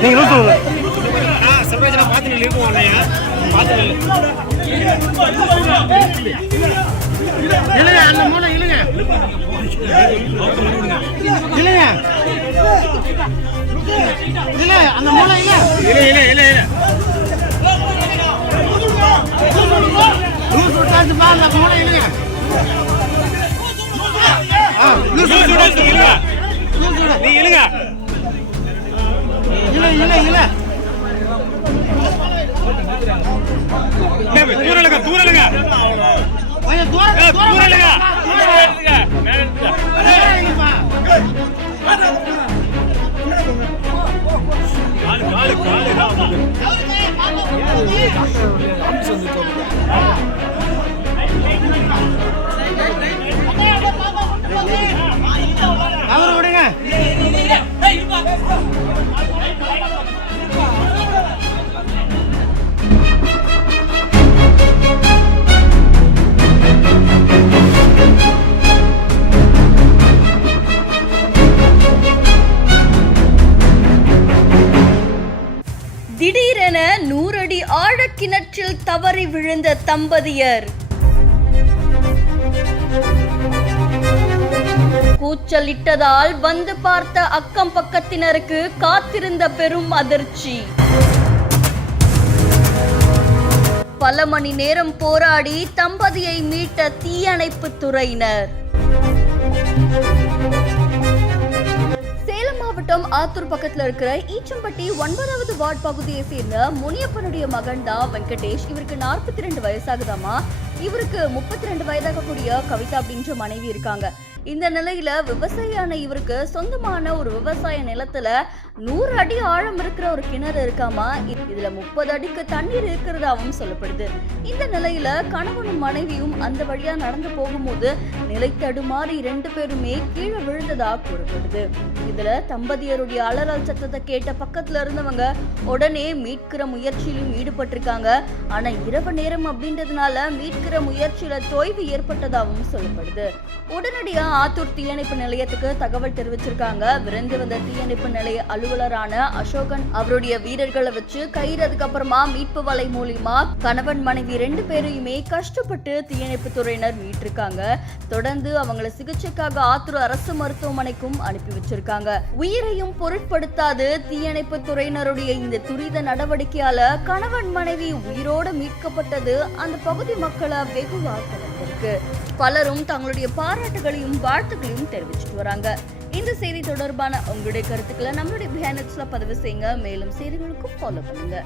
நீங்களும் சொல்லுங்க. பார்த்து இருக்குவாங்க இல்லைங்க, அந்த மூளை இல்லைங்க, இல்லைங்க, இல்ல அந்த மூளை இல்ல, லூஸ் விட்டாச்சுப்பா, அந்த மூளை இல்லைங்க, நீ இல்லைங்க, இல்ல இல்ல இல்ல தூரலுங்க தூரலுங்க தூரலுங்க அவரை விடுங்க. திடீரென 100 அடி ஆழக்கிணற்றில் தவறி விழுந்த தம்பதியர். கூச்சலிட்டதால் வந்து பார்த்த அக்கம் பக்கத்தினருக்கு காத்திருந்த பெரும் அதிர்ச்சி. பல மணி நேரம் போராடி தம்பதியை மீட்ட தீயணைப்பு துறையினர். ஆத்தூர் பக்கத்துல இருக்கிற ஈச்சம்பட்டி 9வது வார்டு பகுதியை சேர்ந்த முனியப்பனுடைய மகன் தான் வெங்கடேஷ். இவருக்கு 42 வயசாகுதாமா. இவருக்கு 32 வயதாகக்கூடிய கவிதா அப்படின்ற மனைவி இருக்காங்க. இந்த நிலையில விவசாயியான இவருக்கு சொந்தமான ஒரு விவசாய நிலத்துல 100 அடி ஆழம் இருக்கிற ஒரு கிணறு இருக்காமா. இதுல 30 அடிக்கு தண்ணீர் இருக்கிறதாவும் சொல்லப்படுது. இந்த நிலையில கணவனும் மனைவியும் அந்த வழியா நடந்து போகும்போது நிலை தடுமாறி 2 பேருமே கீழே விழுந்ததா கூறப்படுது. இதுல தம்பதியருடைய அலறல் சத்தத்தை கேட்ட பக்கத்துல இருந்தவங்க உடனே மீட்கிற முயற்சியிலும் ஈடுபட்டிருக்காங்க. ஆனா இரவு நேரம் அப்படின்றதுனால மீட்கிற முயற்சியில தொய்வு ஏற்பட்டதாகவும் சொல்லப்படுது. உடனடியா ஆத்தூர் தீயணைப்பு நிலையத்துக்கு தகவல் தெரிவிச்சிருக்காங்க. விரைந்து வந்த தீயணைப்பு நிலைய அலுவலரான அசோகன் அவருடைய வீரர்களை வச்சு கயிறு, அதுக்கப்புறமா மீட்பு வலை மூலியமா கணவன் மனைவி 2 பேரையுமே கஷ்டப்பட்டு தீயணைப்பு துறையினர் மீட்டிருக்காங்க. தொடர்ந்து அவங்களை சிகிச்சைக்காக ஆத்தூர் அரசு மருத்துவமனைக்கும் அனுப்பி வச்சிருக்காங்க. உயிரையும் பொருட்படுத்தாது தீயணைப்பு துறையினருடைய இந்த துரித நடவடிக்கையால கணவன் மனைவி உயிரோடு மீட்கப்பட்டது அந்த பகுதி மக்களை வெகுவாக கலந்திருக்கு. பலரும் தங்களுடைய பாராட்டுகளையும் வாழ்த்துக்களையும் தெரிவிச்சுட்டு வராங்க. இந்த செய்தி தொடர்பான உங்களுடைய கருத்துக்களை நம்மளுடைய பதிவு செய்யுங்க. மேலும் செய்திகளுக்கும் ஃபாலோ பண்ணுங்க.